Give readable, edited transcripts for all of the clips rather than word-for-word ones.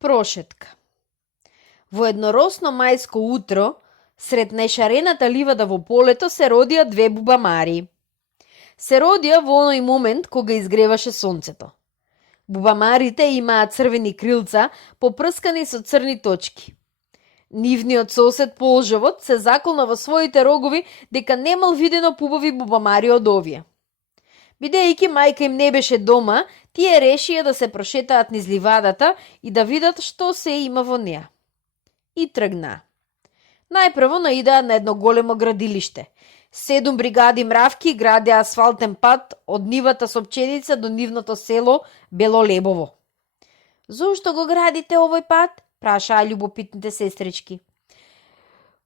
Прошетка. Во едноросно мајско утро, сред најшарената ливада во полето, се родија две бубамари. Се родија во оној момент кога изгреваше сонцето. Бубамарите имаат црвени крилца, попрскани со црни точки. Нивниот сосед полжавот се заколна во своите рогови дека немал видено побави бубамари од овие. Бидејќи мајка им не беше дома, тие решија да се прошетаат низ ливадата и да видат што се има во неа. И тргнаа. Најпрво наидаа на едно големо градилиште. 7 бригади мравки градеа асфалтен пат од нивата со пченица до нивното село Белолебово. Зошто го градите овој пат? Прашаа љубопитните сестрички.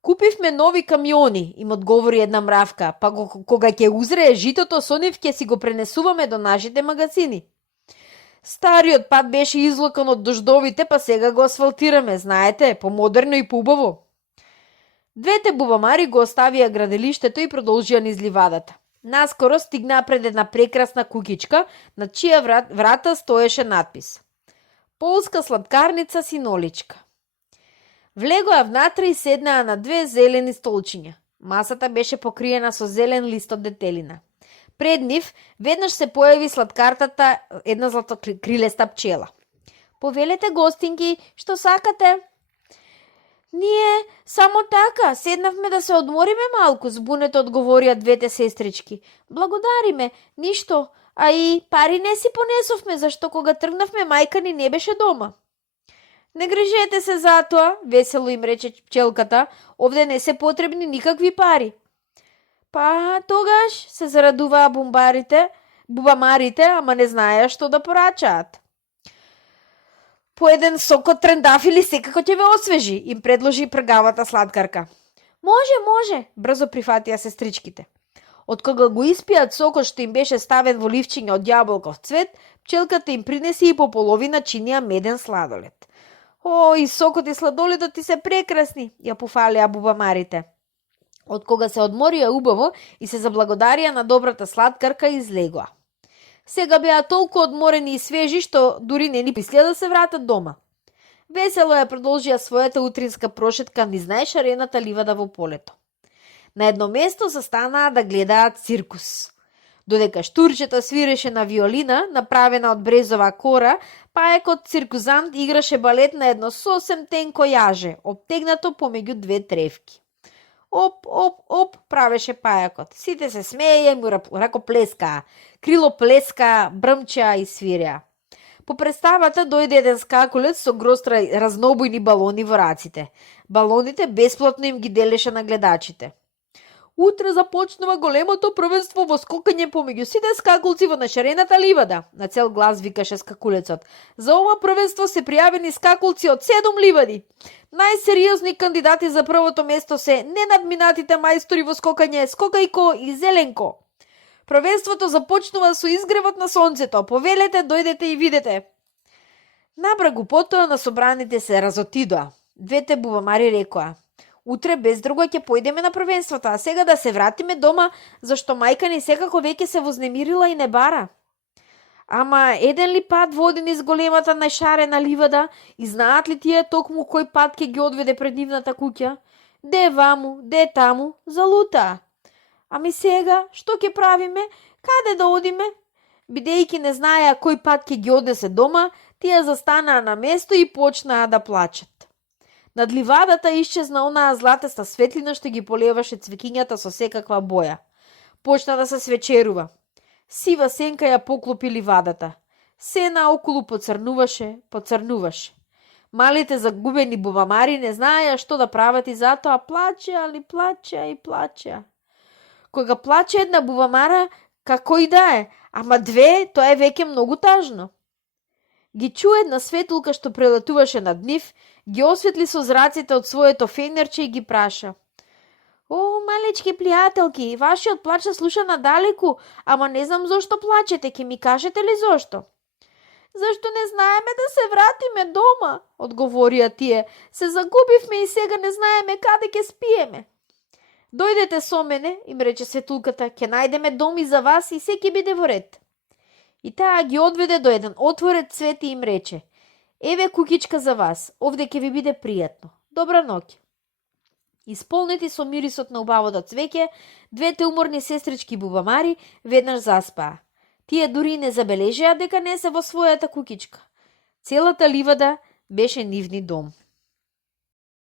Купивме нови камиони, им одговори една мравка, па кога ќе узрее житото со нив ќе си го пренесуваме до нашите магазини. Стариот пат беше излокан од дождовите, па сега го асфалтираме, знаете, помодерно и поубаво. Двете бубамари го оставија градилиштето и продолжија низ ливадата. Наскоро стигнаа пред една прекрасна куќичка, на чија врата стоеше надпис: Полска сладкарница Синоличка. Влегоа внатре и седнаа на две зелени столчиња. Масата беше покриена со зелен лист од детелина. Пред нив веднаш се појави сладкартата една златокрилеста пчела. Повелете, гостинки, што сакате? Ние само така, седнавме да се одмориме малку, збунето одговорија двете сестрички. Благодариме, ништо, а и пари не си понесовме, зашто кога тргнавме мајка ни не беше дома. Не грижете се за тоа, весело им рече пчелката, овде не се потребни никакви пари. Па тогаш се зарадуваа бубамарите, ама не знаеа што да порачаат. По еден сок од трендафили секако ќе ве освежи, им предложи пргавата сладкарка. Може, брзо прифатија сестричките. Од кога го испијат сокот што им беше ставен во ливчиња од јаболков цвет, пчелката им принеси и по половина чинија меден сладолед. О, и сокот и сладоледот ти се прекрасни, ја пофалија бубамарите. Од кога се одморија убаво и се заблагодарија на добрата сладкарка, излегоа. Сега беа толку одморени и свежи што дури не ни мислеа да се вратат дома. Весело ја продолжија својата утринска прошетка низ најшарената ливада во полето. На едно место застанаа да гледаат циркус. Додека штурчето свиреше на виолина, направена од брезова кора, паекот циркузант играше балет на едно сосем тенко јаже, обтегнато помеѓу две тревки. Оп, оп, оп, правеше пајакот. Сите се смееја и му ракоплескаа. Крило плескаа, брмчаа и свиреа. По представата дојде еден скакулец со гростра разнобојни балони во раците. Балоните бесплатно им ги делеше на гледачите. Утре започнува големото првенство во скокање помеѓу сите скакулци во нашарената ливада, на цел глас викаше скакулецот. За ова првенство се пријавени скакулци од 7 ливади. Најсериозни кандидати за првото место се ненадминатите мајстори во скокање Скокајко и Зеленко. Првенството започнува со изгревот на сонцето. Повелете, дојдете и видете. Набрагу потоа на собраните се разотидоа. Двете бубамари рекоа: Утре без друго ќе појдеме на првенството, а сега да се вратиме дома, зашто мајка ни секако веќе се вознемирила и не бара. Ама еден ли пат води низ големата најшарена ливада и знаат ли тие токму кој пат ќе ги одведе пред нивната куќа? Де ваму, де таму, залутаа. Ами сега, што ќе правиме? Каде да одиме? Бидејќи не знаеа кој пат ќе ги однесе дома, тие застанаа на место и почнаа да плачат. Над ливадата исчезна онаа златеста светлина што ги полеваше цвекињата со секаква боја. Почна да се свечерува. Сива сенка ја поклопи ливадата. Се наоколу поцрнуваше. Малите загубени бубамари не знаеа што да прават и затоа плачеа. Кога плаче една бубамара, како и да е, ама две, тоа е веќе многу тажно. Ги чу една светулка што прелетуваше над нив, ги осветли со зраците од своето фенерче и ги праша. О, малечки пријателки, вашиот плач се слуша надалеку, ама не знам зошто плачете, ќе ми кажете ли зошто? Зашто не знаеме да се вратиме дома, одговорија тие. Се загубивме и сега не знаеме каде ќе спиеме. Дојдете со мене, им рече светулката, ќе најдеме дом и за вас и се ќе биде во ред. И таа ги одведе до еден отворет цвет и им рече: Еве кукичка за вас, овде ќе ви биде пријатно. Добра ноќ. Исполнети со мирисот на убавото цвеќе, двете уморни сестрички бубамари веднаш заспаа. Тие дури не забележаа дека не се во својата кукичка. Целата ливада беше нивни дом.